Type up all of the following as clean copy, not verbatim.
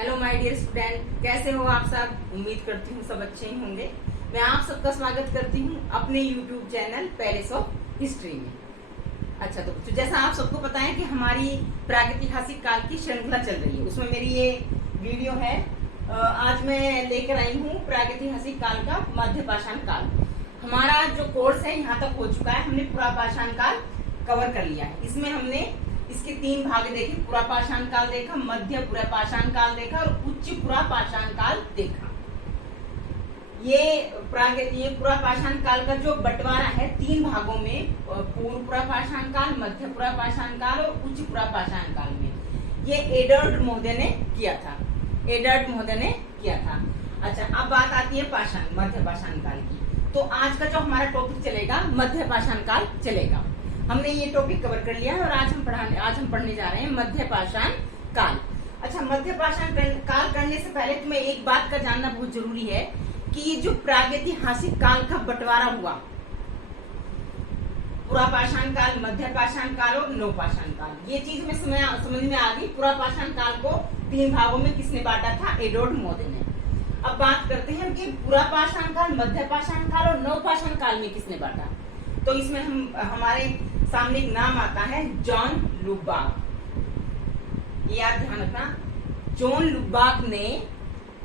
Hello my dear student, कैसे हो आप सब। उम्मीद करती हूँ सब अच्छे ही होंगे। मैं आप सबका स्वागत करती हूँ अपने YouTube channel palace of history में। अच्छा, तो जैसा आप सबको पता है कि हमारी प्रागैतिहासिक काल की श्रृंखला चल रही है, उसमें मेरी ये वीडियो है। आज मैं लेकर आई हूँ प्रागैतिहासिक काल का मध्यपाषाण काल। हमारा जो कोर्स है यहाँ तक हो चुका है, हमने पुरापाषाण काल कवर कर लिया है। इसमें हमने इसके 3 भाग देखे, पुरापाषाण काल देखा, मध्य पुरापाषाण काल देखा और उच्च पुरापाषाण काल देखा। ये पुरापाषाण काल का जो बंटवारा है 3 भागों में, पूर्व पुरापाषाण काल, मध्य पुरापाषाण काल और उच्च पुरापाषाण काल में, ये एडवर्ड महोदय ने किया था। अच्छा, अब बात आती है मध्य पाषाण काल की। तो आज का जो हमारा टॉपिक चलेगा मध्य पाषाण काल चलेगा। हमने ये टॉपिक कवर कर लिया है और आज हम पढ़ने जा रहे हैं मध्य पाषाण काल। अच्छा, मध्य पाषाण काल करने से पहले तुम्हें एक बात का जानना बहुत जरूरी है कि ये जो प्रागैतिहासिक काल का बंटवारा हुआ, पुरापाषाण काल, मध्य पाषाण काल और नवपाषाण काल, ये चीज में समझ में आ गई। पुरापाषाण काल को 3 भागों में किसने बांटा था? एडवर्ड महोदय ने। अब बात करते हैं कि पुरापाषाण काल, मध्य पाषाण काल और नवपाषाण काल में किसने बांटा। तो इसमें हमारे सामने एक नाम आता है, जॉन लुबाक। याद ध्यान रखना, जॉन लुबाक ने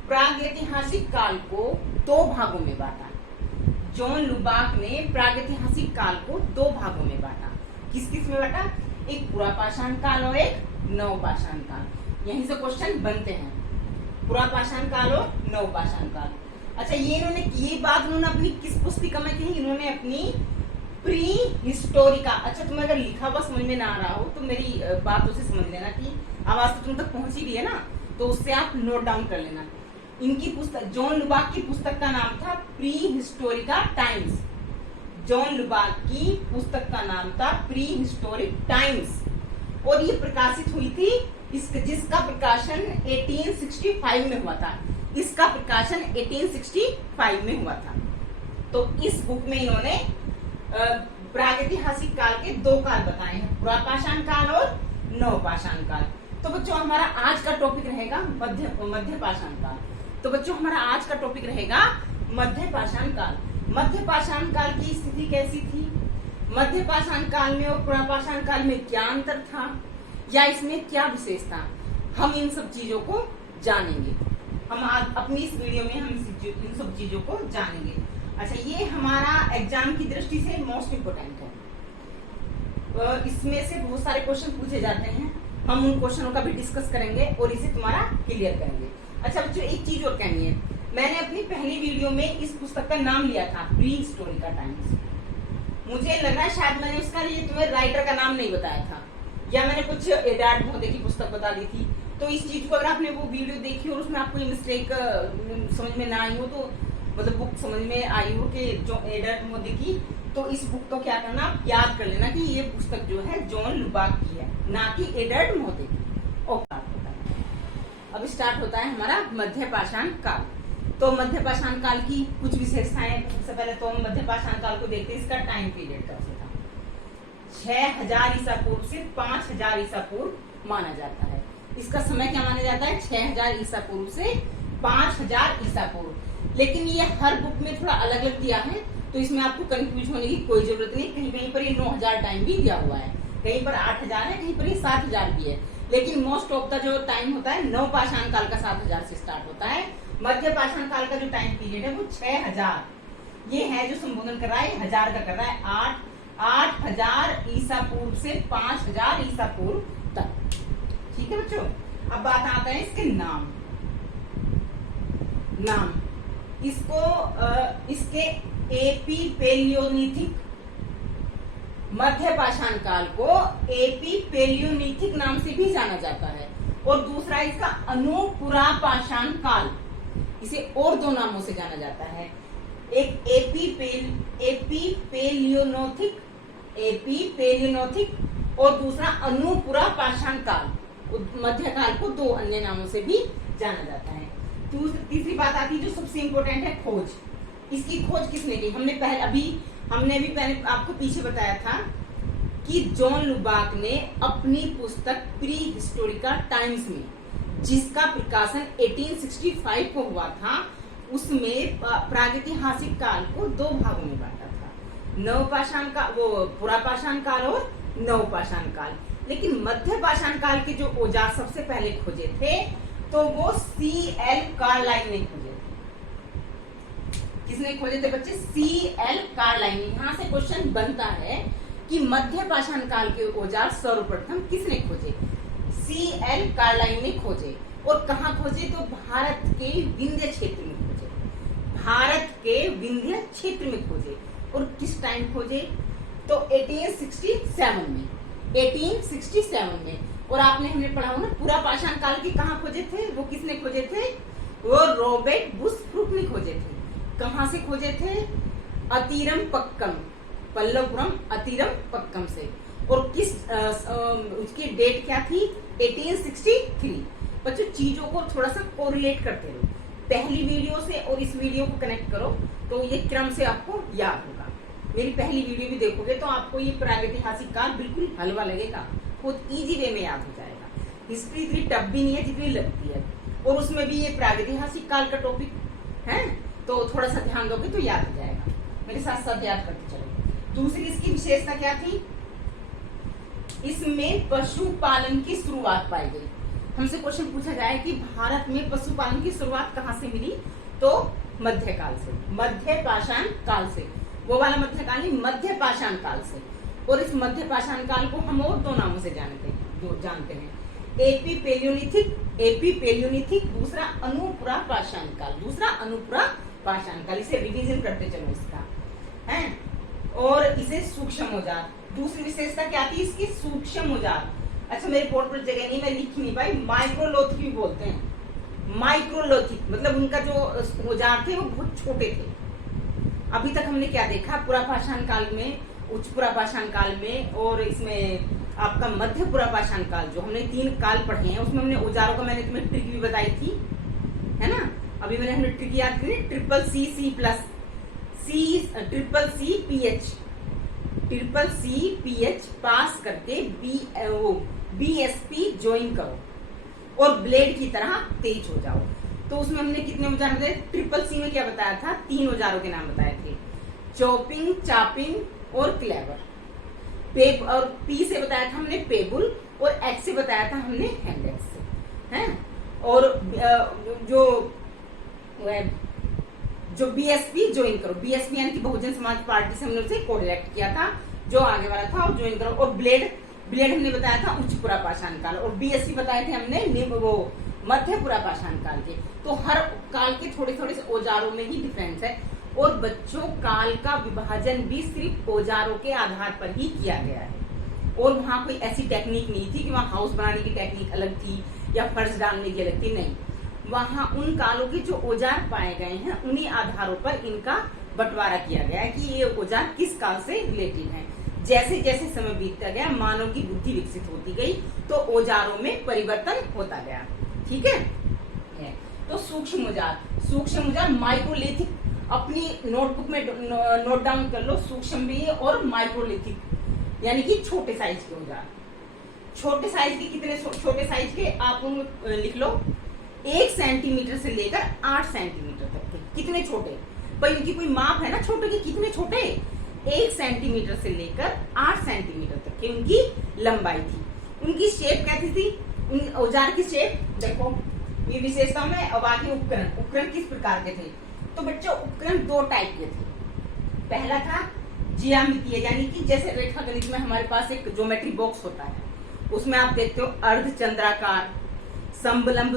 प्रागैतिहासिक काल को 2 भागों में बांटा। जॉन लुबाक ने प्रागैतिहासिक काल को 2 भागों में बांटा। किस किस में बांटा? एक पुरापाषाण काल और एक नवपाषाण काल। यहीं से क्वेश्चन बनते हैं, पुरापाषाण काल और नवपाषाण काल। अच्छा, ये बात उन्होंने अपनी किस पुस्तिका में कही? इन्होंने अपनी प्री हिस्टोरिका। अच्छा, तुम्हें अगर लिखा हुआ समझ में ना आ रहा हो तो मेरी बातों से समझ लेना कि आवाज तो तुम तक पहुंच ही रही है ना, तो उससे आप नोट डाउन कर लेना। इनकी पुस्तक, जॉन लुबाक की पुस्तक का नाम था प्री हिस्टोरिका टाइम्स। जॉन लुबाक की पुस्तक का नाम था प्री हिस्टोरिक टाइम्स और ये प्रकाशित हुई थी, जिसका प्रकाशन 1865 में हुआ था। इसका प्रकाशन 1865 में हुआ था। तो इस बुक में इन्होंने प्रागैतिहासिक काल के 2 काल बताए हैं, पुरापाषाण काल और नवपाषाण काल। तो बच्चों, हमारा आज का टॉपिक रहेगा मध्य पाषाण काल। तो बच्चों, हमारा आज का टॉपिक रहेगा मध्य पाषाण काल। मध्य पाषाण काल की स्थिति कैसी थी? मध्य पाषाण काल में और पुरापाषाण काल में क्या अंतर था या इसमें क्या विशेषता, हम इन सब चीजों को जानेंगे। हम आज अपनी इस वीडियो में हम इन सब चीजों को जानेंगे। अच्छा, ये हमारा एग्जाम की दृष्टि से मोस्ट इम्पोर्टेंट है। इसमें से बहुत सारे क्वेश्चन पूछे जाते हैं, हम उन क्वेश्चनों का भी डिस्कस करेंगे और इसे तुम्हारा क्लियर करेंगे। अच्छा बच्चों, एक चीज और कहनी है, मैंने अपनी पहली वीडियो में इस पुस्तक का नाम लिया था प्री हिस्टोरिका टाइम्स। मुझे लग रहा है शायद मैंने उसका लिए तुम्हें राइटर का नाम नहीं बताया था, या मैंने कुछ एडवर्ड महोदय की पुस्तक बता दी थी। तो इस चीज को अगर आपने वो वीडियो देखी और उसमें आपको ये मिस्टेक समझ में ना आई हो, तो मतलब बुक समझ में आई हो कि जो एडवर्ड महोदय की, तो इस बुक को क्या करना, याद कर लेना कि ये पुस्तक जो है जॉन लुबाक की है, ना कि एडवर्ड महोदय की। ओके, अब स्टार्ट होता है हमारा मध्य पाषाण काल। तो मध्य पाषाण काल की कुछ विशेषताएं। सबसे पहले तो हम मध्य पाषाण काल को देखते हैं। इसका टाइम पीरियड कैसे था? 6000 ईसा पूर्व से 5000 ईसा पूर्व माना जाता है। इसका समय क्या माना जाता है? 6000 ईसा पूर्व से 5000 ईसा पूर्व। लेकिन ये हर बुक में थोड़ा अलग अलग दिया है, तो इसमें आपको कंफ्यूज होने की कोई जरूरत नहीं। कहीं कहीं पर ये 9000 टाइम भी दिया हुआ है, कहीं पर 8000 है, कहीं पर ये 7000 भी है। लेकिन मोस्ट ऑफ द जो टाइम होता है नवपाषाण काल का 7000 से स्टार्ट होता है। मध्य पाषाण काल का जो टाइम पीरियड है वो 6000 ये है, जो संबोधन कर रहा है 1000 का कर रहा है। 8000 ईसा पूर्व से 5000 ईसा पूर्व तक। ठीक है बच्चों, अब बात आता है इसके नाम। इसके एपी पेलियोलिथिक, मध्य पाषाण काल को एपी पेलियोलिथिक नाम से भी जाना जाता है, और दूसरा इसका अनुपुरापाषाण काल, इसे और 2 नामों से जाना जाता है। एक एपी पेलियोलिथिक और दूसरा अनुपुरापाषाण काल। मध्य काल को 2 अन्य नामों से भी जाना जाता है। तीसरी बात आती है जो सबसे इंपॉर्टेंट है, खोज। इसकी खोज किसने की? हमने पहले आपको पीछे बताया था कि जॉन लुबाक ने अपनी पुस्तक प्री हिस्टोरिका टाइम्स में जिसका प्रकाशन 1865 को हुआ था, उसमें प्रागैतिहासिक काल को दो भागों में बांटा था, नवपाषाण काल, वो पुरापाषाण काल और नवपाषाण काल। लेकिन मध्य पाषाण काल के जो औजार सबसे पहले खोजे थे तो वो C.L. कार्लाइन ने खोजे थे। किसने खोजे थे बच्चे? C.L. कार्लाइन। यहाँ से क्वेश्चन बनता है कि मध्य पाषाण काल के औजार सर्वप्रथम किसने खोजे? C.L. कार्लाइन ने खोजे। और कहाँ खोजे? तो भारत के विंध्य क्षेत्र में खोजे, भारत के विंध्य क्षेत्र में खोजे। और किस टाइम खोजे? तो 1867 में, 1867 में। और आपने हमने पढ़ा हो ना, पूरा पाषाण काल के कहाँ खोजे थे? वो किसने खोजे थे? वो रॉबर्ट बुशफोर्ड ने खोजे थे। कहाँ से खोजे थे? अतिरम पक्कम, पल्लवपुरम अतिरम पक्कम से। और किस उसकी डेट क्या थी? 1863। बच्चों चीजों को थोड़ा सा कोरिलेट करते रहो, पहली वीडियो से और इस वीडियो को कनेक्ट करो तो ये क्रम से आपको याद होगा। मेरी पहली वीडियो भी देखोगे तो आपको ये प्रागैतिहासिक काल बिल्कुल हलवा लगेगा, बहुत इजी वे में याद हो जाएगा। हिस्ट्री इतनी टफ भी नहीं है जितनी लगती है, और उसमें भी ये प्रागैतिहासिक काल का टॉपिक है, तो थोड़ा सा ध्यान दोगे तो याद हो जाएगा। मेरे साथ सब याद करते चलो। दूसरी इसकी विशेषता क्या थी? इसमें पशुपालन की शुरुआत पाई गई। हमसे क्वेश्चन पूछा जाए कि भारत में पशुपालन की शुरुआत कहाँ से मिली, तो मध्यकाल से, मध्य पाषाण काल से। वो वाला मध्यकाल नहीं, मध्य पाषाण काल से। और इस मध्य पाषाण काल को हम और दो नामों से जानते हैं, एपी पेलियोलिथिक, दूसरा अनुपुरा पाषाण काल, दूसरा अनुपुरा पाषाण काल। इसे रिवीजन करते चलो इसका है। और इसे सूक्ष्म औजार, दूसरी विशेषता क्या थी इसकी? सूक्ष्म औजार। अच्छा मेरे बोर्ड पर जगह नहीं, मैं लिख ही नहीं पाई। माइक्रोलोथिक भी बोलते हैं, माइक्रोलोथिक मतलब उनका जो औजार थे वो बहुत छोटे थे। अभी तक हमने क्या देखा? पुरापाषाण काल में, उच्च पुरापाषाण काल में, और इसमें आपका मध्य पुरापाषाण काल, जो हमने 3 काल पढ़े हैं उसमें हमने औजारों का मैंने तुम्हें ट्रिक भी बताई थी, है ना? अभी हमने ट्रिक याद करी, ट्रिपल सी PH पास करके BSP ज्वाइन करो और ब्लेड की तरह तेज हो जाओ। तो उसमें हमने कितने औजार बताए? ट्रिपल सी में क्या बताया था? 3 औजारों के नाम बताए थे, चॉपिंग, चापिंग और क्लेवर। और P से बताया था हमने पेबुल, और H से बताया था हमने हैंडेक्स, हैं? और जो BSP ज्वाइन करो, BSP यानी कि बहुजन समाज पार्टी से हमने उसे कोरिलेट किया था, जो आगे वाला था और ज्वाइन करो। और ब्लेड हमने बताया था उच्च पुरापाषाण काल, और BSP बताए थे हमने वो मध्य पुरापाषाण काल के। तो हर काल के थोड़े थोड़े से औजारों में ही डिफरेंस है। और बच्चों काल का विभाजन भी सिर्फ औजारों के आधार पर ही किया गया है, और वहाँ कोई ऐसी टेक्निक नहीं थी कि वहाँ हाउस बनाने की टेक्निक अलग थी या फर्श डालने की अलग थी, नहीं। वहाँ उन कालों के जो औजार पाए गए हैं उन्हीं आधारों पर इनका बंटवारा किया गया है कि ये औजार किस काल से रिलेटेड हैं। जैसे जैसे समय बीतता गया, मानव की बुद्धि विकसित होती गई, तो औजारों में परिवर्तन होता गया। ठीक है? तो सूक्ष्म औजार माइक्रोलिथिक, अपनी नोटबुक में नोट डाउन कर लो, सूक्ष्म भी और माइक्रोलिथिक, यानी कि छोटे साइज के औजार। छोटे साइज के कितने? छोटे साइज के आप लिख लो 1 सेंटीमीटर से लेकर 8 सेंटीमीटर तक के। कितने छोटे? पर इनकी कोई माप है ना छोटे की? कितने छोटे? 1 सेंटीमीटर से लेकर 8 सेंटीमीटर तक की उनकी लंबाई थी। उनकी शेप कैसी थी? उन औजार की शेप देखो, ये विशेषता में। अब आगे उपकरण किस प्रकार के थे? तो बच्चों उपकरण 2 टाइप के थे। पहला था ज्यामितीय, यानी कि जैसे रेखा गणित में हमारे पास एक ज्योमेट्री बॉक्स होता है, उसमें आप देखते हो अर्धचंद्राकार, समलंब,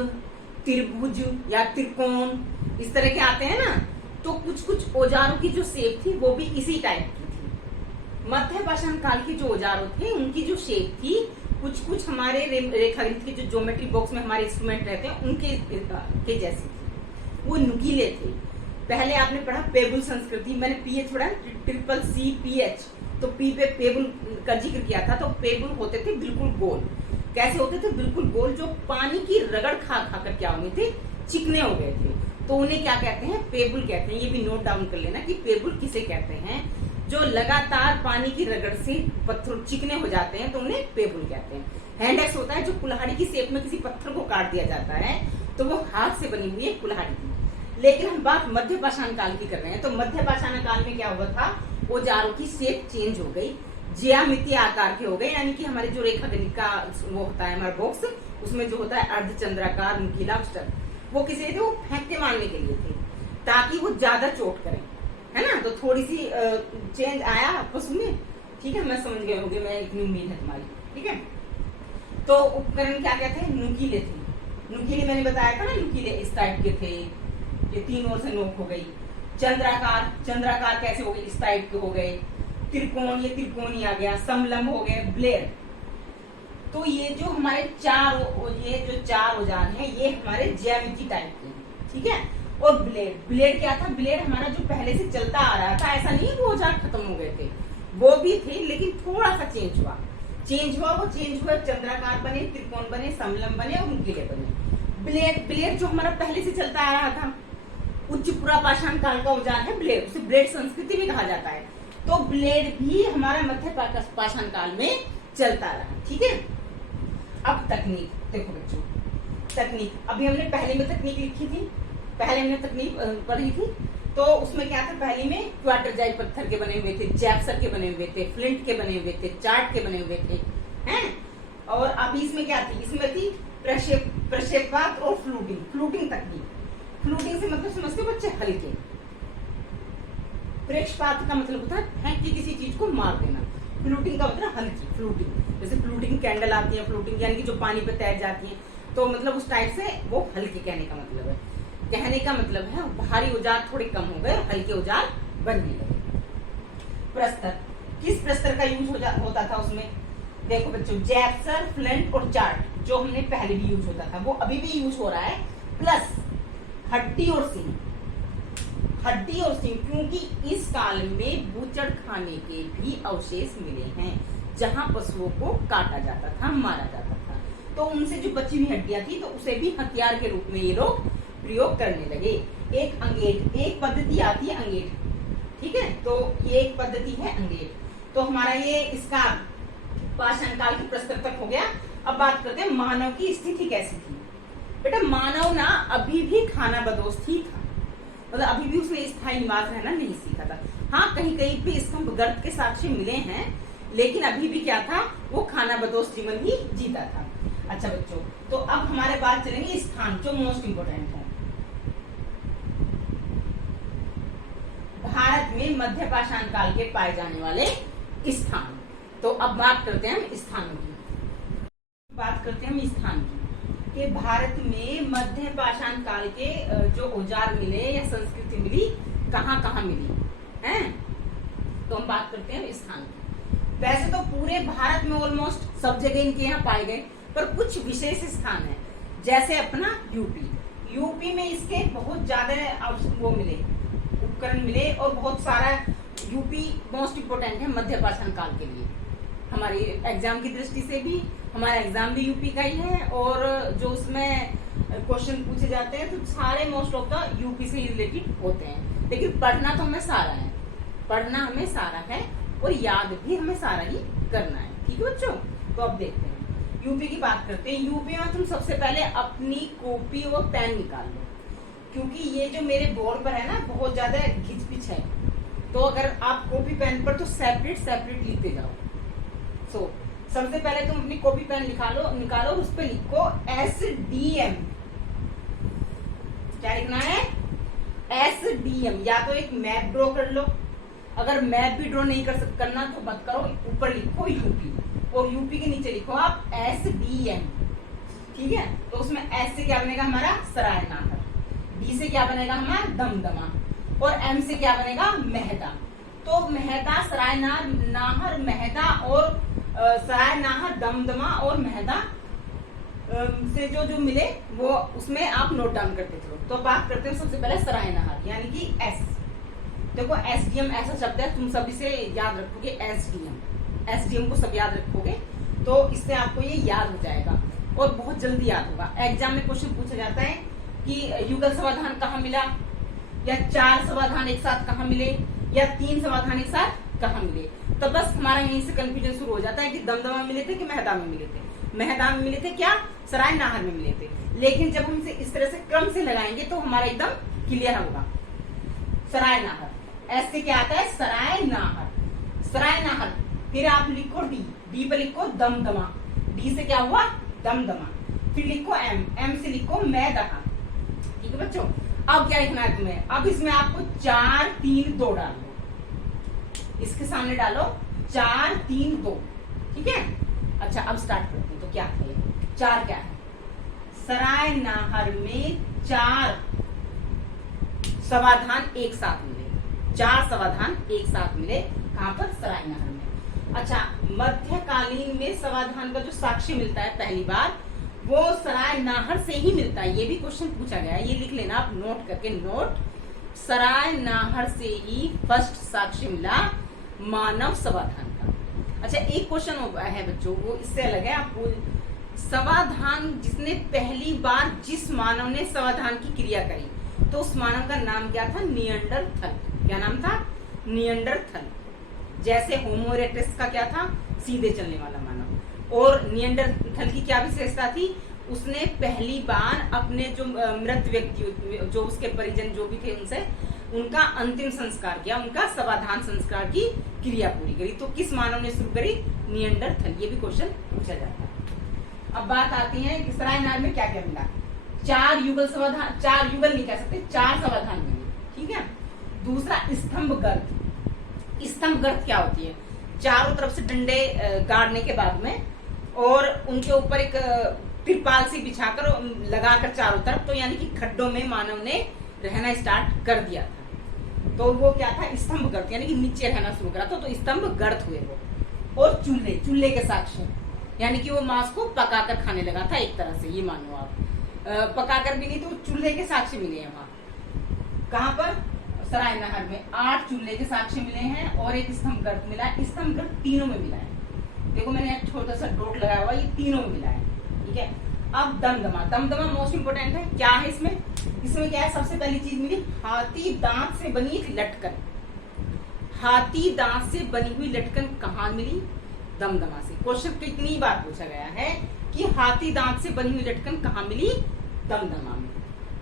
त्रिभुज या त्रिकोण, इस तरह के आते हैं ना। तो कुछ औजारों की जो शेप थी वो भी इसी टाइप की थी। मध्य पाषाण काल के जो औजारों थे उनकी जो शेप थी कुछ हमारे रेखागणित के जो ज्योमेट्री बॉक्स में हमारे इंस्ट्रूमेंट रहते हैं उनके के जैसी थी, वो नुकीले थे। पहले आपने पढ़ा पेबुल संस्कृति, मैंने PH पढ़ा, ट्रिपल C PH, तो P पे पेबुल का जिक्र किया था। तो पेबुल होते थे बिल्कुल गोल। कैसे होते थे? बिल्कुल गोल, जो पानी की रगड़ खा कर क्या हुए थे? चिकने हो गए थे। तो उन्हें क्या कहते हैं? पेबुल कहते हैं। ये भी नोट डाउन कर लेना कि पेबुल किसे कहते हैं। जो लगातार पानी की रगड़ से पत्थर चिकने हो जाते हैं तो उन्हें पेबुल कहते हैं। हैंड एक्स होता है जो कुल्हाड़ी की शेप में किसी पत्थर को काट दिया जाता है, तो वो हाथ से बनी हुई है कुल्हाड़ी की। लेकिन हम बात मध्य पाषाण काल की कर रहे हैं, तो मध्य पाषाण काल में क्या हुआ था, औजारों की शेप चेंज हो गई, ज्यामितीय आकार के हो गए, यानी कि हमारे जो रेखा गणित का वो होता है हमारा बॉक्स, उसमें जो होता है अर्धचंद्राकार, नुकीला, वो किसी थे वो फेंक के मारने के लिए थे, ताकि वो ज्यादा चोट करें, है ना। तो थोड़ी सी चेंज आया पशु में, ठीक है, मैं समझ गए होंगे, मैं इतनी उम्मीद है तुम्हारी, ठीक है। तो उपकरण क्या क्या थे, नुकीले थे, नुकीले मैंने बताया था ना, नुकीले इस टाइप के थे, ये तीन ओर से नोक हो गई। चंद्राकार, चंद्राकार कैसे हो गए, इस टाइप के हो गए। त्रिकोण, ये त्रिकोणी आ गया। समलंब हो गए, ब्लेड। तो ये जो हमारे चार औजार हैं, ये हमारे ज्यामिति टाइप के, ठीक है। और ब्लेड, ब्लेड क्या था, ब्लेड हमारा जो पहले से चलता आ रहा था, ऐसा नहीं वो औजार खत्म हो गए थे, वो भी थे, लेकिन थोड़ा सा चेंज हुआ, चंद्राकार बने, त्रिकोण बने, समलंब बने और नुकीले बने। ब्लेड जो हमारा पहले से चलता आ रहा था, उच्च पुरापाषाण काल का औजार है ब्लेड, उसे ब्लेड संस्कृति में कहा जाता है। तो ब्लेड भी हमारा मध्य पाषाण काल में चलता रहा, ठीक है। अब तकनीक देखो बच्चों, तकनीक अभी हमने पहले में तकनीक लिखी थी, पहले हमने तकनीक पढ़ी थी, तो उसमें क्या था, पहले में क्वार्टरजाइट पत्थर के बने हुए थे, जैप्सर के बने हुए थे, फ्लिंट के बने हुए थे, चार्ट के बने हुए थे, हैं। और अभी इसमें क्या थी, इसमें थी प्रक्षेपवात और फ्लूटिंग तकनीक। फ्लूटिंग से मतलब समझते हो बच्चे, हल्के। प्रक्षेपवात का मतलब होता है फेंक के किसी चीज को मार देना, फ्लूटिंग का मतलब हल्की, फ्लूटिंग। जैसे फ्लूटिंग कैंडल आती है, फ्लूटिंग यानी कि जो पानी पे तैर जाती है, तो मतलब उस टाइप से वो हल्की कहने का मतलब है। कहने का मतलब है भारी औजार थोड़े कम हो गए और हल्के औजार बनने लगे। प्रस्तर, किस प्रस्तर का यूज होता था उसमें, देखो बच्चों, जैप्सर, फ्लिंट और चार्ट जो हमने पहले भी यूज होता था वो अभी भी यूज हो रहा है, प्लस हड्डी और सींग, क्योंकि इस काल में बूचड़ खाने के भी अवशेष मिले हैं, जहां पशुओं को काटा जाता था, मारा जाता था, तो उनसे जो बची हुई हड्डियां थी, तो उसे भी हथियार के रूप में ये लोग प्रयोग करने लगे। एक अंगेठ, एक पद्धति आती है अंगेठ, ठीक है, तो ये एक पद्धति है अंगेठ। तो हमारा ये इसका पाषाण काल की प्रस्तर तक हो गया। अब बात करते हैं मानव की स्थिति कैसी थी। बेटा मानव ना अभी भी खाना बदोश ही था, मतलब अभी भी उसने स्थायी निवास रहना नहीं सीखा था। हाँ, कहीं कहीं पे स्तंभ गर्त के साक्ष्य मिले हैं, लेकिन अभी भी क्या था, वो खाना बदोश जीवन ही जीता था। अच्छा बच्चों, तो अब हमारे बात चलेंगे स्थान, जो मोस्ट इंपोर्टेंट है। भारत में मध्य पाषाण काल के पाए जाने वाले स्थान। तो अब बात करते हैं हम स्थानों की, कि भारत में मध्य पाषाण काल के जो औजार मिले या संस्कृति मिली, कहाँ कहाँ मिली हैं। तो हम बात करते हैं स्थान की। वैसे तो पूरे भारत में ऑलमोस्ट सब जगह इनके यहाँ पाए गए, पर कुछ विशेष स्थान है, जैसे अपना यूपी में इसके बहुत ज्यादा वो मिले, उपकरण मिले, और बहुत सारा यूपी मोस्ट इम्पोर्टेंट है मध्य पाषाण काल के लिए। हमारी एग्जाम की दृष्टि से भी हमारा एग्जाम भी यूपी का ही है, और जो उसमें क्वेश्चन पूछे जाते हैं तो सारे मोस्ट ऑफ द यूपी से ही रिलेटेड होते हैं। लेकिन पढ़ना तो हमें सारा है, और याद भी हमें सारा ही करना है, ठीक है बच्चों। तो अब देखते हैं यूपी की बात करते हैं। यूपी में तुम सबसे पहले अपनी कॉपी और पेन निकाल लो, क्योंकि ये जो मेरे बोर्ड पर है ना, बहुत ज्यादा घिचपिच है, तो अगर आप कॉपी पेन पर तो सेपरेट लिखते जाओ। सो सबसे पहले तुम अपनी कॉपी पेन निकालो, उस पर लिखो SDM। क्या लिखना है, SDM। या तो एक मैप ड्रॉ कर लो, अगर मैप भी ड्रॉ नहीं करना तो मत करो, ऊपर लिखो यूपी, और यूपी के नीचे लिखो आप SDM, ठीक है। तो उसमें S से क्या बनेगा हमारा सरायनाहर, D से क्या बनेगा हमारा दमदमा, और M से क्या बनेगा मेहदा। तो मेहदा, सरायनाहर, मेहदा, और सरायनाहर, दमदमा और मेहदा से जो मिले वो उसमें आप नोट डाउन करते चलो। तो बात करते हैं सबसे पहले सरायनाहर, यानी कि S। देखो SDM ऐसा शब्द है, तुम सब इसे याद रखोगे, SDM को सब याद रखोगे, तो इससे आपको ये याद हो जाएगा और बहुत जल्दी याद होगा। एग्जाम में क्वेश्चन पूछा जाता है कि युगल समाधान कहाँ मिला, या 4 समाधान एक साथ कहाँ मिले, या 3 समाधान एक साथ कहाँ मिले, तो बस हमारा यहीं से कंफ्यूजन शुरू हो जाता है कि दमदमा मिले थे कि मेहदा में मिले थे। महदा में मिले थे, क्या सराय नाहर में मिले थे। लेकिन जब हम इसे इस तरह से क्रम से लगाएंगे तो हमारा एकदम क्लियर होगा। सराय नाहर, ऐसे क्या आता है, सराय नाहर, सराय नाहर। फिर आप लिखो डी, डी पे लिखो दमदमा, डी से क्या हुआ, दमदमा। फिर लिखो एम, एम से लिखो मैदहा। ठीक है बच्चों, अब क्या लिखना है तुम्हें, अब इसमें आपको 4 3 2 डालो, इसके सामने डालो 4 3 2। ठीक है, अच्छा अब स्टार्ट करते हैं। तो क्या है, 4 क्या है, सराय नाहर में 4 समाधान एक साथ मिले, 4 समाधान एक साथ मिले, कहां पर, सराय नाहर में। अच्छा, मध्यकालीन में समाधान का जो साक्ष्य मिलता है पहली बार, वो सराय नाहर से ही मिलता है। ये भी क्वेश्चन पूछा गया है, ये लिख लेना आप नोट करके, नोट, सराय नाहर से ही फर्स्ट साक्ष्य मिला मानव समाधान का। अच्छा, एक क्वेश्चन है बच्चों, वो इससे अलग है। आपको समाधान, जिसने पहली बार जिस मानव ने समाधान की क्रिया करी, तो उस मानव का नाम क्या था, निएंडरथल। क्या नाम था, निएंडरथल। जैसे होमो इरेक्टस का क्या था, सीधे चलने वाला मानव। और निएंडरथल की क्या विशेषता थी, उसने पहली बार अपने जो मृत व्यक्ति, जो उसके परिजन जो भी थे, उनसे उनका अंतिम संस्कार किया, उनका समाधान संस्कार की क्रिया पूरी करी। तो किस मानव ने शुरू करी, निएंडरथल। ये भी क्वेश्चन पूछा जाता है। अब बात आती है कि सराय नाहर में क्या क्या मिला, 4 युगल समाधान, 4 युगल नहीं कह सकते, 4 समाधान मिले। ठीक है, दूसरा स्तंभ गर्त। स्तंभ गर्त क्या होती है, चारों तरफ से डंडे गाड़ने के बाद में, और उनके ऊपर एक तिरपाल सी बिछाकर लगाकर चारों तरफ, तो यानी कि खड्डों में मानव ने रहना स्टार्ट कर दिया था। तो वो क्या था, स्तंभ गर्त, यानी कि नीचे रहना शुरू करा था, तो स्तंभ गर्त हुए वो। और चूल्हे, चूल्हे के साक्ष्य, यानी कि वो मांस को पकाकर खाने लगा था एक तरह से, ये मानो आप, पकाकर भी नहीं तो चूल्हे के साक्ष्य मिले हैं वहां। कहां पर, सराय नाहर में 8 चूल्हे के साक्ष्य मिले हैं, और एक स्तंभ गर्त मिला है। स्तंभ गर्त तीनों में मिला है, देखो मैंने एक छोटा सा डॉट लगाया हुआ, ये तीनों में मिला है। ठीक है, अब दमदमा, दमदमा मोस्ट इंपोर्टेंट है। क्या है इसमें, इसमें क्या है, सबसे पहली चीज मिली, हाथी दांत से बनी एक लटकन। हाथी दांत से बनी हुई लटकन कहाँ मिली, दमदमा से। क्वेश्चन तो इतनी बार पूछा गया है कि हाथी दांत से बनी हुई लटकन कहाँ मिली, दमदमा में।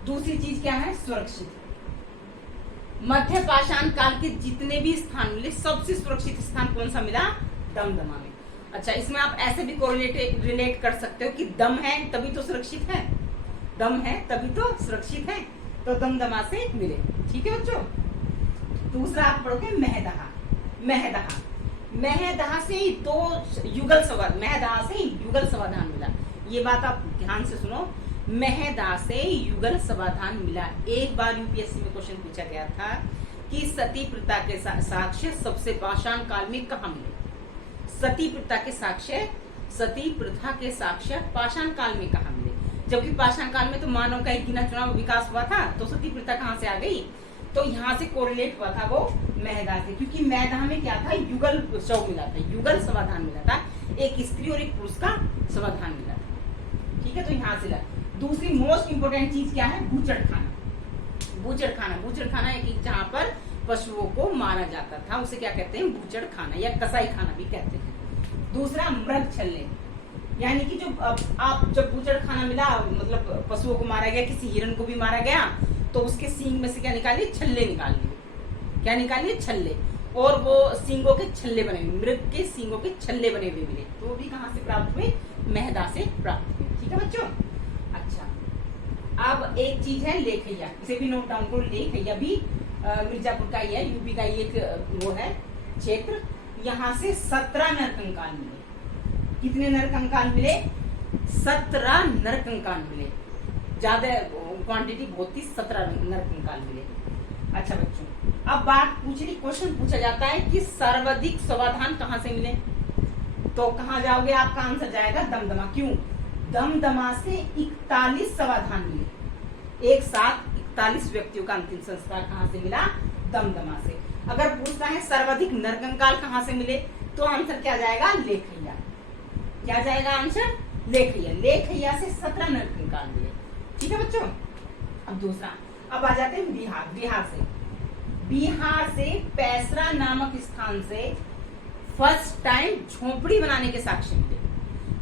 दूसरी चीज क्या है, सुरक्षित। मध्य पाषाण काल के जितने भी स्थान मिले, सबसे सुरक्षित स्थान कौन सा मिला, दमदमा में। अच्छा, इसमें आप ऐसे भी रिलेट कर सकते हो कि दम है तभी तो सुरक्षित है, दम है तभी तो सुरक्षित है, तो दमदमा से मिले। ठीक है बच्चों, दूसरा आप पढ़ोगे महदहा। महदहा, महदहा से ही 2 युगल समाधान, महदहा से युगल समाधान मिला। ये बात आप ध्यान से सुनो, महदहा से युगल समाधान मिला। एक बार यूपीएससी में क्वेश्चन पूछा गया था कि सती प्रथा के साक्ष्य सबसे पाषाण काल में कहाँ मिले। सती प्रथा के साक्ष्य, सती प्रथा के साक्ष्य पाषाण काल में कहाँ मिले, जबकि पाषाण काल में तो मानव का ही गिना चुना विकास हुआ था, तो सती प्रथा कहाँ से आ गई। तो यहाँ से कोरिलेट हुआ था वो महदहा से, क्योंकि महदहा में क्या था, युगल शव मिला था, युगल समाधान मिला था, एक स्त्री और एक पुरुष का समाधान मिला था। ठीक है, तो यहाँ से दूसरी मोस्ट इंपोर्टेंट चीज क्या है, बूचड़ खाना। बूचड़ खाना, बूचड़ खाना एक जहाँ पर पशुओं को मारा जाता था, उसे क्या कहते हैं, बूचड़ खाना या कसाई खाना भी कहते हैं। दूसरा मृग छल्ले, यानी कि जो आप जब बूचड़ खाना मिला, मतलब पशुओं को मारा गया, किसी हिरण को भी मारा गया, तो उसके सींग में से क्या निकालिए, छल्ले निकाल लिए। क्या निकालिए, छल्ले, और वो सींगों के छल्ले बने हुए, मृग के सींगों के छल्ले बने हुए मिले, तो वो भी कहाँ से प्राप्त हुए, महदहा से प्राप्त हुए। ठीक है बच्चों, अच्छा अब एक चीज है लेखैया, इसे भी नोट डाउन करो। लेखैया भी मिर्जापुर का ही है, यूपी का ही एक वो है क्षेत्र। यहाँ से 17 नरकंकाल मिले। कितने नरकंकाल मिले, 17 नरकंकाल मिले, ज्यादा क्वांटिटी बहुत थी, 17 नरकंकाल मिले। अच्छा बच्चों, अब बात पूछनी, क्वेश्चन पूछा जाता है कि सर्वाधिक समाधान कहाँ से मिले, तो कहाँ जाओगे, आपका आंसर जाएगा दमदमा। क्यों, दमदमा से 41 समाधान मिले, एक साथ 41 व्यक्तियों का अंतिम संस्कार कहाँ से मिला, दमदमा से। अगर पूछता है सर्वाधिक नरकंकाल कहाँ से मिले, तो आंसर क्या जाएगा, लेखैया। क्या जाएगा आंसर, लेखैया। लेखैया से 17 नरकंकाल मिले। ठीक है बच्चों, अब दूसरा, अब आ जाते हैं बिहार। बिहार से, बिहार से पैसरा नामक स्थान से फर्स्ट टाइम झोपड़ी बनाने के साक्ष्य मिले।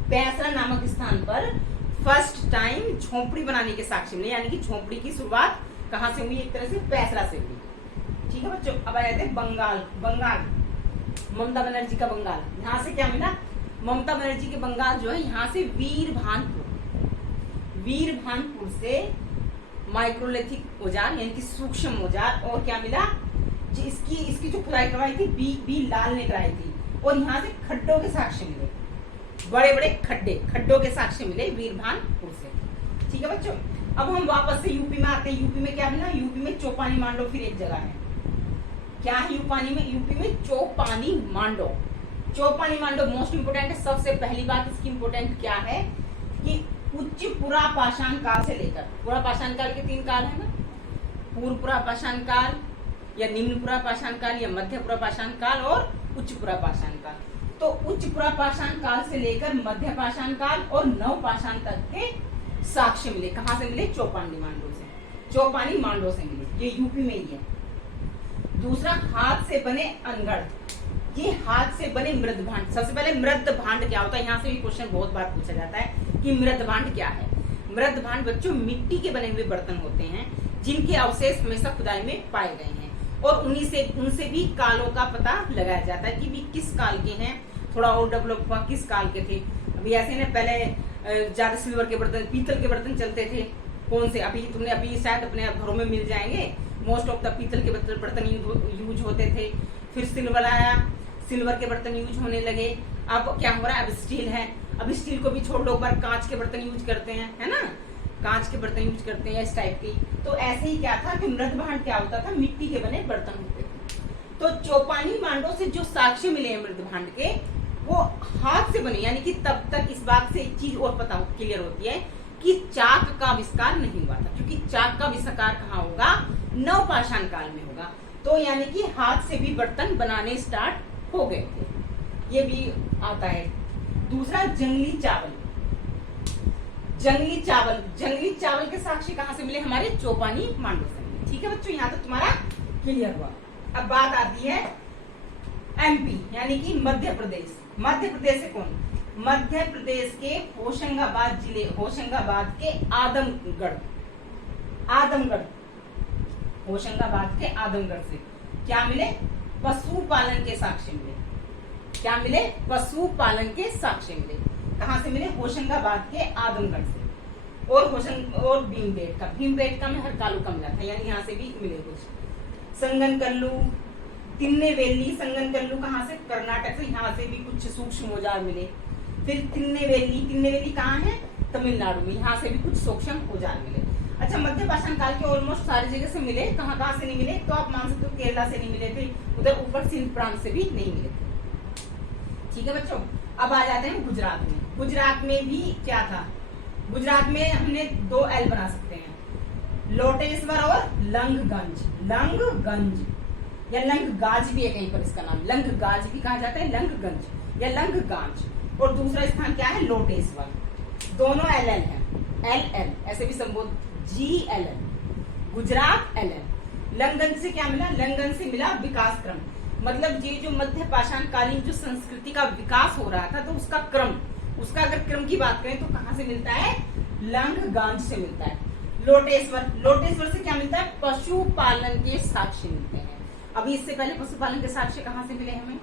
पैसरा नामक स्थान पर फर्स्ट टाइम झोपड़ी बनाने के साक्ष्य मिले, यानी कि झोपड़ी की शुरुआत कहाँ से हुई? एक तरह से पैसरा से हुई। ठीक है बच्चों, अब आ जाते हैं बंगाल। बंगाल ममता बनर्जी का बंगाल, यहाँ से क्या मिला? ममता बनर्जी के बंगाल जो है यहाँ से वीरभानपुर से माइक्रोलिथिक औजार यानी कि सूक्ष्म औजार, और क्या मिला? इसकी जो खुदाई करवाई थी बी लाल ने कराई थी, और यहाँ से खड्डों के साक्ष्य मिले, बड़े बड़े खड्डों के साक्ष्य मिले वीरभानपुर से। ठीक है बच्चों, अब हम वापस से यूपी में आते हैं। यूपी में क्या मिला? यूपी में चौपानी मांडो फिर एक जगह है। क्या है यूपी में चौपानी मांडो। चौपानी मांडो मोस्ट इंपोर्टेंट है। सबसे पहली बात इसकी इंपोर्टेंट क्या है कि उच्च पुरापाषाण काल से लेकर, पुरापाषाण काल के 3 काल है ना, पूर्व पुरापाषाण काल या निम्न पुरापाषाण काल या मध्य पुरापाषाण काल और उच्च पुरापाषाण काल। तो उच्च पुरापाषाण काल से लेकर मध्य पाषाण काल और नवपाषाण तक के साक्ष्य मिले। कहाँ से मिले? चौपानी मांडो से मिले। ये यूपी में ही है। दूसरा, हाथ से बने अनगढ़। ये हाथ से बने मृद भांड। सबसे पहले मृद भांड क्या होता है? यहाँ से भी क्वेश्चन बहुत बार पूछा जाता है कि मृद भांड क्या है। मृद भांड बच्चों मिट्टी के बने हुए बर्तन होते हैं जिनके अवशेष हमेशा खुदाई में पाए गए हैं, और उनसे भी कालों का पता लगाया जाता है कि भी किस काल के हैं, थोड़ा और डेवलप हुआ किस काल के थे। अभी ऐसे ना पहले ज्यादा सिल्वर के बर्तन, पीतल के बर्तन चलते थे। कौन से? अभी शायद अपने घरों में मिल जाएंगे। मोस्ट ऑफ द पीतल के बर्तन यूज होते थे। फिर सिल्वर आया, सिल्वर के बर्तन यूज होने लगे। अब क्या हो रहा है? अब स्टील है। अब स्टील को भी छोड़ लो, पर कांच के बर्तन यूज करते हैं, है ना, कांच के बर्तन यूज करते हैं इस टाइप की। तो ऐसे ही क्या था कि मृद भांड क्या होता था? मिट्टी के बने बर्तन होते थे। तो चौपानी मांडो से जो साक्ष्य मिले हैं मृद भांड के, वो हाथ से बने, यानी कि तब तक इस बात से एक चीज और पता क्लियर होती है कि चाक का आविष्कार नहीं हुआ था, क्योंकि चाक का आविष्कार कहाँ होगा? नवपाषाण काल में होगा। तो यानी कि हाथ से भी बर्तन बनाने स्टार्ट हो गए थे। ये भी आता है। दूसरा, जंगली चावल के साक्ष्य कहाँ से मिले? हमारे चौपानी मांडो से मिले। ठीक है बच्चों, यहाँ तक तुम्हारा क्लियर हुआ। अब बात आती है एमपी यानी कि मध्य प्रदेश। मध्य प्रदेश से कौन? मध्य प्रदेश के होशंगाबाद जिले, होशंगाबाद के होशंगाबाद के आदमगढ़ से क्या मिले? पशुपालन के साक्ष्य मिले। क्या मिले? पशुपालन के साक्ष्य मिले। कहाँ से मिले? होशंगाबाद के आदमगढ़ से। और भीमबेटका में हर कालू का मिला था, यानी यहाँ से भी मिले कुछ। संगनकल्लू, तिन्नेवेली, संगनकल्लू कहाँ से? कर्नाटक से। यहाँ से भी कुछ सूक्ष्म औजार मिले। फिर तिन्नेवेली कहाँ है? तमिलनाडु में। यहाँ से भी कुछ सूक्ष्म औजार मिले। अच्छा, मध्य पाषाण काल के ऑलमोस्ट सारी जगह से मिले। कहाँ से नहीं मिले? तो आप मान सकते हो केरला से नहीं मिले थे, उधर ऊपर सिंध प्रांत से भी नहीं मिले थे। ठीक है बच्चों, अब आ जाते हैं गुजरात में। गुजरात में भी क्या था? गुजरात में हमने 2 एल बना सकते हैं, लोटेश्वर और लंगगंज या लंगगाज भी है कहीं पर, इसका नाम लंगगाज भी कहा जाता है, लंगगंज या लंगगांज। और दूसरा स्थान क्या है? लोटेश्वर। दोनों एल है, एल ऐसे भी संबोधित, GLL, गुजरात LL। लंगगंज से क्या मिला? लंगगंज से मिला विकास क्रम। मतलब ये जो मध्य पाषाण कालीन जो संस्कृति का विकास हो रहा था, तो उसका अगर क्रम की बात करें तो कहाँ से मिलता है? लंगगांज से मिलता है। लोटेश्वर से क्या मिलता है? पशुपालन के साक्ष्य मिलते हैं। अभी इससे पहले पशुपालन के साक्ष्य कहाँ से मिले हमें?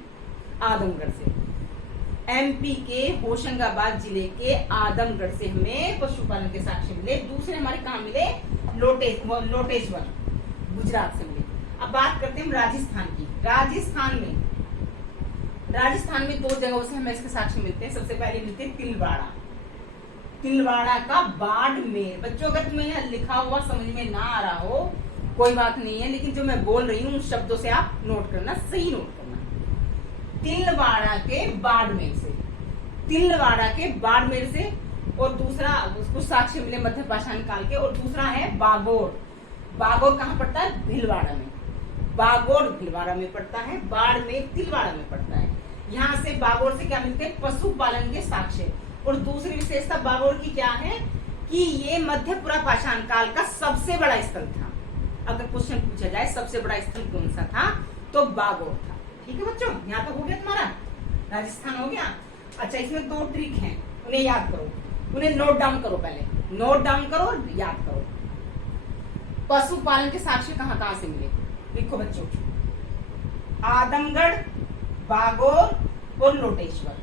आदमगढ़ से। MP के होशंगाबाद जिले के आदमगढ़ से हमें पशुपालन के साक्ष्य मिले। दूसरे हमारे कहाँ मिले? लोटेश्वर, गुजरात से मिले। अब बात करते हैं राजस्थान की। राजस्थान में 2 जगहों से हमें इसके साक्ष्य मिलते हैं। सबसे पहले मिलते हैं तिलवाड़ा का बाड़मेर। बच्चों, अगर तुम्हें यहाँ लिखा हुआ समझ में ना आ रहा हो कोई बात नहीं है, लेकिन जो मैं बोल रही हूँ उन शब्दों से आप नोट करना, सही नोट करना। तिलवाड़ा के बाड़मेर से। और दूसरा उसको साक्ष्य मिले मध्य पाषाण काल के। और दूसरा है बागोर कहाँ पड़ता है? भीलवाड़ा में। बागोर भीलवाड़ा में पड़ता है, बाड़मेर तिलवाड़ा में पड़ता है। यहाँ से बागोर से क्या मिलते हैं? पशुपालन के साक्ष्य। और दूसरी विशेषता बागोर की क्या है कि ये मध्य पुरापाषाण काल का सबसे बड़ा स्थल था। अगर क्वेश्चन पूछा जाए सबसे बड़ा स्थल कौन सा था, तो बागोर था। ठीक है बच्चों, यहाँ तो हो गया तुम्हारा, राजस्थान हो गया। अच्छा, इसमें 2 ट्रिक हैं। उन्हें याद करो, उन्हें नोट डाउन करो, पहले नोट डाउन करो और याद करो। पशुपालन के साक्ष्य कहाँ कहाँ से मिले, लिखो बच्चों, आदमगढ़, बागोर और लोटेश्वर।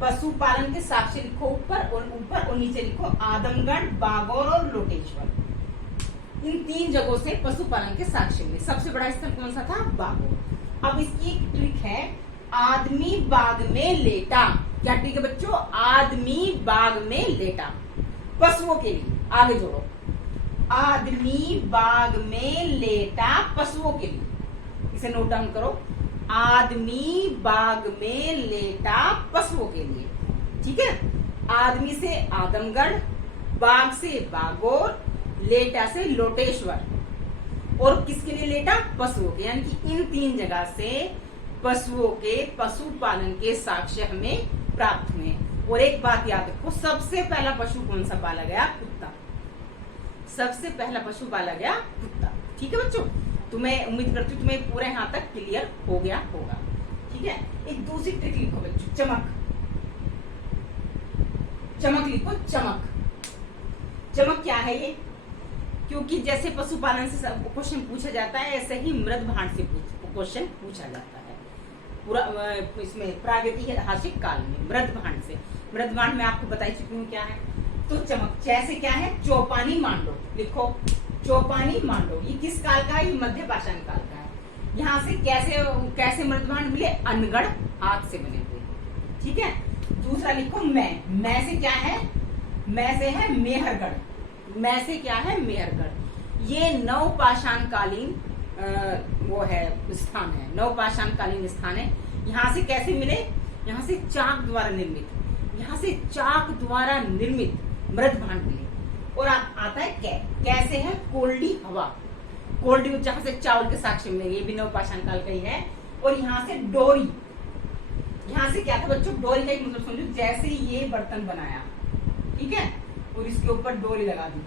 पशुपालन के साक्ष्य लिखो ऊपर और नीचे लिखो आदमगढ़, बागोर और लोटेश्वर। इन 3 जगहों से पशुपालन के साक्ष्य मिले। सबसे बड़ा स्थल कौन सा था, बागोर। अब इसकी एक ट्रिक है, आदमी बाग में लेटा। क्या ट्रिक है बच्चों, आदमी बाग में लेटा, पशुओं के लिए, आगे जोड़ो, आदमी बाग में लेटा पशुओं के लिए। इसे नोट डाउन करो, आदमी बाग में लेटा पशुओं के लिए। ठीक है, आदमी से आदमगढ़, बाग से बागोर, लेटा से लोटेश्वर, और किसके लिए लेटा, पशुओं के। यानी कि इन 3 जगह से पशुओं के पशुपालन के साक्ष्य हमें प्राप्त हुए। और एक बात याद रखो, सबसे पहला पशु कौन सा पाला गया, कुत्ता। सबसे पहला पशु पाला गया कुत्ता। ठीक है बच्चों, तुम्हें उम्मीद करती हूँ तुम्हें पूरे यहाँ तक क्लियर हो गया होगा। ठीक है, एक दूसरी ट्रिक लिखो बच्चों, चमक। चमक लिखो, चमक। चमक क्या है ये, क्योंकि जैसे पशुपालन से क्वेश्चन पूछा जाता है, ऐसे ही मृद भांड से क्वेश्चन पूछा जाता है। पूरा इसमें प्रागैतिहासिक काल में मृद भांड से। मृद भांड में आपको बता चुकी हूँ क्या है। तो चमक जैसे क्या है, चौपानी मांडो, लिखो चौपानी मांडो। ये किस काल का है, ये मध्य पाषाण काल का है। यहाँ से कैसे मृद भांड मिले, अनगढ़ हाथ से बने हुए। ठीक है, दूसरा लिखो मैं से क्या है, मैं से है मेहरगढ़। मैं से क्या है, मेहरगढ़। ये नवपाषाणकालीन वो है स्थान है, नवपाषाणकालीन स्थान है। यहाँ से कैसे मिले, यहाँ से चाक द्वारा निर्मित, यहाँ से चाक द्वारा निर्मित मृद भांड मिले। और आता है कैसे है, कोल्डी हवा। कोल्डी जहां से चावल के साक्ष्य मिलेंगे, ये भी नवपाषाण काल का ही है। और यहाँ से डोरी, यहाँ से क्या था बच्चों, डोरी का एक मतलब समझो, जैसे ये बर्तन बनाया, ठीक है, और इसके ऊपर डोरी लगा दी,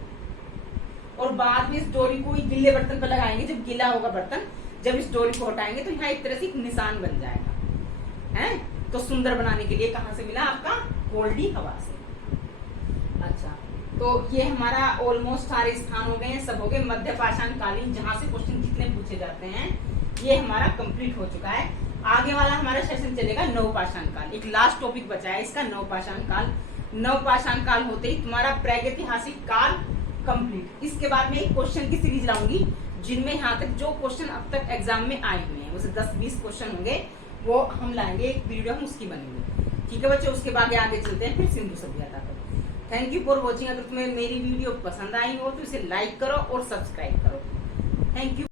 और बाद में इस डोरी को गिले बर्तन पर लगाएंगे। जब गीला होगा बर्तन, जब इस डोरी को हटाएंगे तो यहाँ एक तरह से एक निशान बन जाएगा, है। तो सुंदर बनाने के लिए कहाँ से मिला, आपका कोल्डी हवा से। अच्छा, तो ये हमारा ऑलमोस्ट सारे स्थान हो गए हैं, सब हो गए मध्य पाषाण कालीन, जहां से क्वेश्चन जितने पूछे जाते हैं ये हमारा कंप्लीट हो चुका है। आगे वाला हमारा सेशन चलेगा नवपाषाण काल। एक लास्ट टॉपिक बचा है इसका, नवपाषाण काल। नवपाषाण काल होते ही तुम्हारा प्रागैतिहासिक काल कंप्लीट। इसके बाद में एक क्वेश्चन की सीरीज लाऊंगी, जिनमें यहाँ तक जो क्वेश्चन अब तक एग्जाम में आए हुए हैं, उसे 10-20 क्वेश्चन होंगे, वो हम लाएंगे, एक वीडियो हम उसकी बनेंगे। ठीक है बच्चों, उसके बाद आगे चलते हैं फिर सिंधु सभ्यता पर। Thank you for watching. अगर तुम्हें मेरी वीडियो पसंद आई हो तो इसे लाइक करो और सब्सक्राइब करो। Thank you.